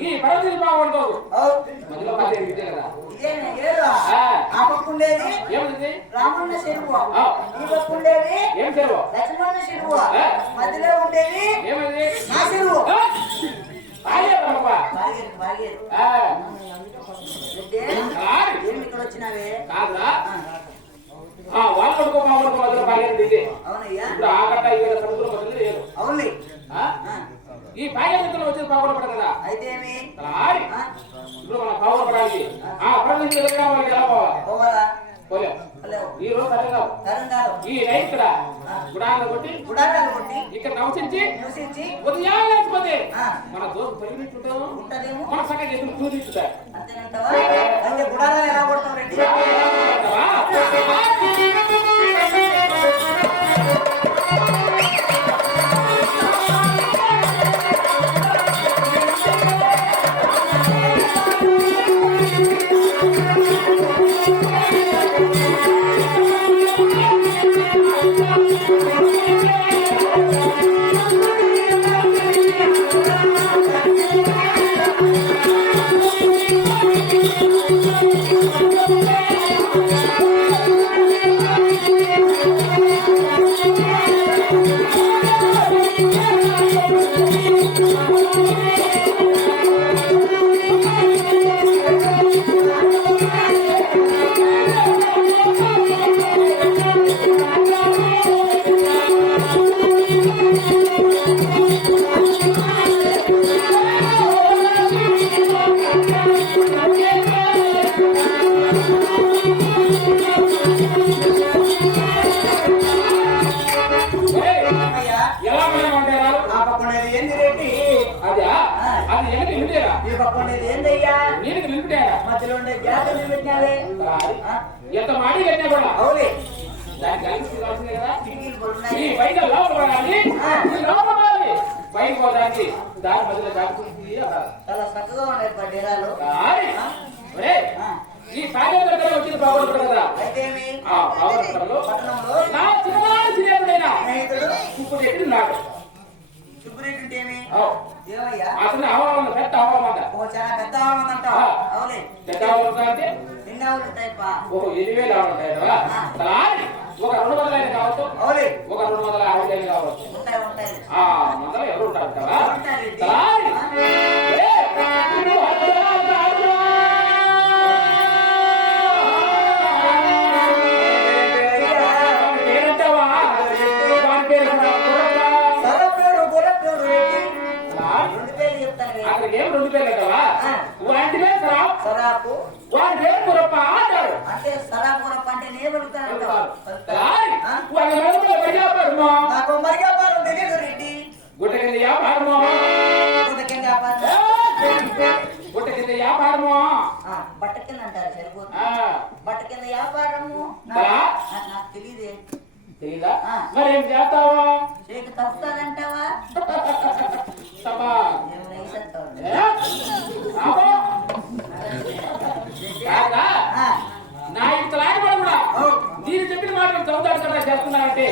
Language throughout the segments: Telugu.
ఈ పరమశివ బాగుండదు మధ్యలో ఆ. పక్క ఉండేది రామన్న చెరువు. ఈ పక్క ఉండేది ఏం చెరువు లక్ష్మణ చెరువు ఆ. మధ్యలో ఉండేది ఏమైంది నా చెరువు ఆ! ఆగే రమ్మప్ప. బాగేరు బాగేరు ఆ. ఏంటి? ఆయ్. ఏమి ఇక్కడ వచ్చినావే కాదా ఆ వాడకూడదు బాగుండదు మధ్యలో పాగేది ఇది అవునయ్యా ఈ గట్ట సముద్రం మధ్యలో లేదు? ఆ. ఈ పాగేది వచ్చేది బాగుపడదు కదా? అయితే? ఇప్పుడు మనం బాగుపడడానికి ఆ దగ్గర వాళ్ళకి ఎలా పోవాలి? ఈ రోజు ఈ రైతు ఇక్కడ గుడాలను కొట్టి. గుడారాలు కొట్టి. ఇక్కడ నవసించి. నివసించి. ఉదయం లేకపోతే. మన దూరం పరిగెత్తుంటాము ఉంటదేమో? మన సగం చేతులు కూర్చుంటాయి అంతేనంటావా? గుడారాలు ఎలా కొడతావు రెడ్డి ఎలా మనమంటారు ఆ పక్క ఉండేది ఏంది రెడ్డి అది అది వెనక నిలిపేరా ఈ పక్క ఉండేది ఏందయ్యా? నీకు నిలిపిటేరా మధ్యలో ఉండే గ్యాస్ నిలబెట్టినావే ఆ? ఎంత మాడి కట్టినా కూడా. అవులే. దానికి కలిసి రాసింది కదా. ఈ బయట లోపల పడాలి. లోపల పడాలి. పోదానికి దాని మధ్యలో దాటుకుంటుంది చాలా చక్కగా ఉన్నాయి పడ్డేరాలు ఈ సాగర్ దగ్గర బాగుంటుంది కదా. ఆ పట్టణంలో? నా చిన్ననాడు నాడు సుబ్బరెడ్డి అంటే ఏమి? అవు. ఏమయ్యా? అతను అవమానం పెద్ద అవమానం ఓ చాలా పెద్ద ఆమె అంటావు. అవులే పెద్ద అవమానం అంటే? ఒక ఎన్ని వేలు ఉంటాయి కదా? రాని. ఒక రెండు వందల కావచ్చు. అవులే ఒక రెండు వందల ఐదు కావచ్చు. ఉంటాయి ఉంటాయి. ఏం రెండు పేర్లు పేరు సరా సరాపు వాడి పేరు గురప్ప అంటారు. అంటే సరాపు గొరప అంటే నేను. వాళ్ళ నాకు తెలియదు రెడ్డి. గుట్ట కింద వ్యాపారమో? గుడ్డ కింద వ్యాపారం. గుట్ట కింద వ్యాపారమో? ఆ, బట్ట కింద అంటారు సరిపోతుంది. బట్ట కింద వ్యాపారము? నాకు నాకు- నాకు తెలియదే తెలీదా. మరి ఏం చేస్తావా? చేకి తప్పుతానంటావా సభా ఏమైనా వేసేస్తావా? ఏ? రాబో. కాదా? ఆ, నా ఇంత లాగబడి కూడా నేను చెప్పిన మాటలు చేస్తున్నానంటే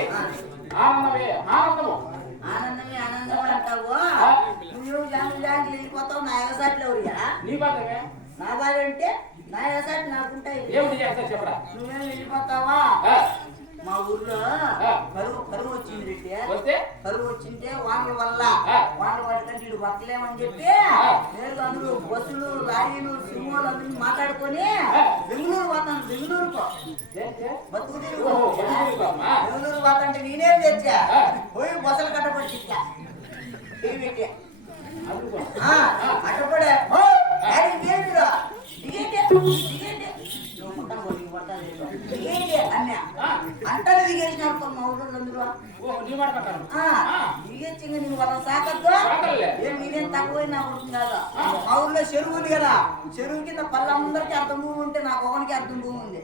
ఆనందమే ఆనందము. ఆనందమే ఆనందం అంటావు. నువ్వు జాంగ్లీ జాంగ్లీ వెళ్ళిపోతావు నా ఎగసాట్లు నీ బాధమే? నా బాధ అంటే నా ఎగసాట్లు నాకుంటాయి ఏమిటి చేస్తా చెప్పరా? నువ్వేం వెళ్ళిపోతావా? మా ఊర్లో. కరువు కరువు వస్తే కరువు వచ్చింటే వానల వల్ల. వానల పట్టుకంటే ఇటు బతలేమని చెప్పి. నేరుగా అందరూ బస్సులు లారీలు సింహాలు అందరూ మాట్లాడుకొని. బెంగళూరు పోతాను బెంగళూరుకో? బతుకు అమ్మా. బెంగళూరు పోతాంటే నేనేం తెచ్చా. పోయి బస్సులు కట్టబడి అట్టపడే ఇదేంటిరా? దిగేంటి? దిగేంటి? నువ్వు? అన్నా. ఆ. అంటలు దిగేసినారు మా ఊళ్ళో అందరూ. వాళ్ళని సాకద్దు. ఏం నేనేం తక్కువ నా కొడుకు కాదు. మా ఊళ్ళో చెరువు ఉంది కదా చెరువు కింద పళ్ళందరికీ అర్థం భూమి ఉంటే నాకు ఒకనికి అర్థం భూమి ఉంది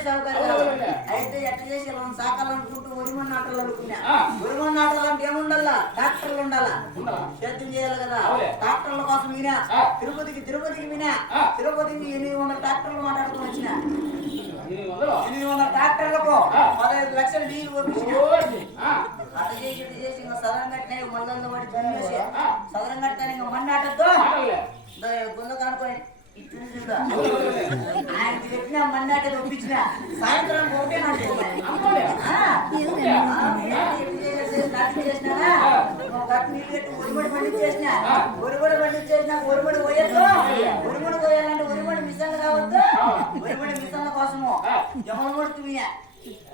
సౌకర్యం అవునులే. అయితే ఎట్ట చేసి ఇలా సాకాలనుకుంటూ ఉరిమన్ నాటలు అనుకున్నా ఆ. ఉరిమన్ నాటలు అంటే ఏముండాలా డాక్టర్లు ఉండాలా? సేద్యం చేయాలి కదా. డాక్టర్ల కోసం ఆ. తిరుపతికి తిరుపతికి ఆ. తిరుపతికి ఎనిమిది వందల డాక్టర్లు మాట్లాడుతూ వచ్చిన? ఎనిమిది వందల డాక్టర్లకు సదరం కట్టిన మళ్ళీ పడి దున్నేసి. సదరం కట్టాను ఇంకా మన్నాటద్దు ఆటలే. గుంద అవునులే. ఆయన చెప్పిన మన్నాటే ఒప్పించిన సాయంత్రం ఒకటే నాకు అనుకోలే. ఒరిమడి పండించేసిన ఒరిమడి పండించేసిన ఒరిమడి పోయొద్దు. ఒరిమడి పోయాలంటే ఒరిమడి మిషన్లు కావద్దు. ఒరిమడి మిషన్ల కోసము. జమల ముడుకు బియ్య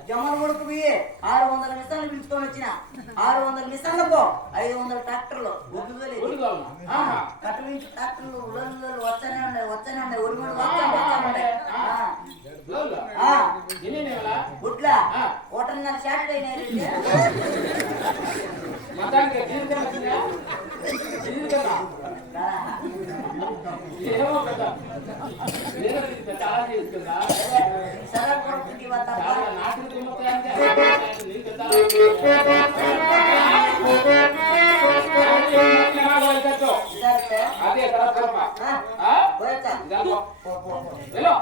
జమల ముడుకు బియ్య ఆరు వందల మిషన్లు పిలుచుకొని వచ్చిన. ఆరు వందల మిషన్లకు ఐదు వందల ట్రాక్టర్లు. కట్టు నుంచి ట్రాక్టర్లు. ఉలలు వస్తూనే ఉన్నాయి వస్తూనే ఉన్నాయి. ఎన్ని నెలలా? గుడ్ల. ఒకటిన్నర? ఏమో పెద్ద. ఏదో ఇది ಹೋಗ್ತಿದೀವ ಅದೇ ತರ ಕರ್ಮ ಹೋಯ್ತಾ ಎಲ್ಲೋ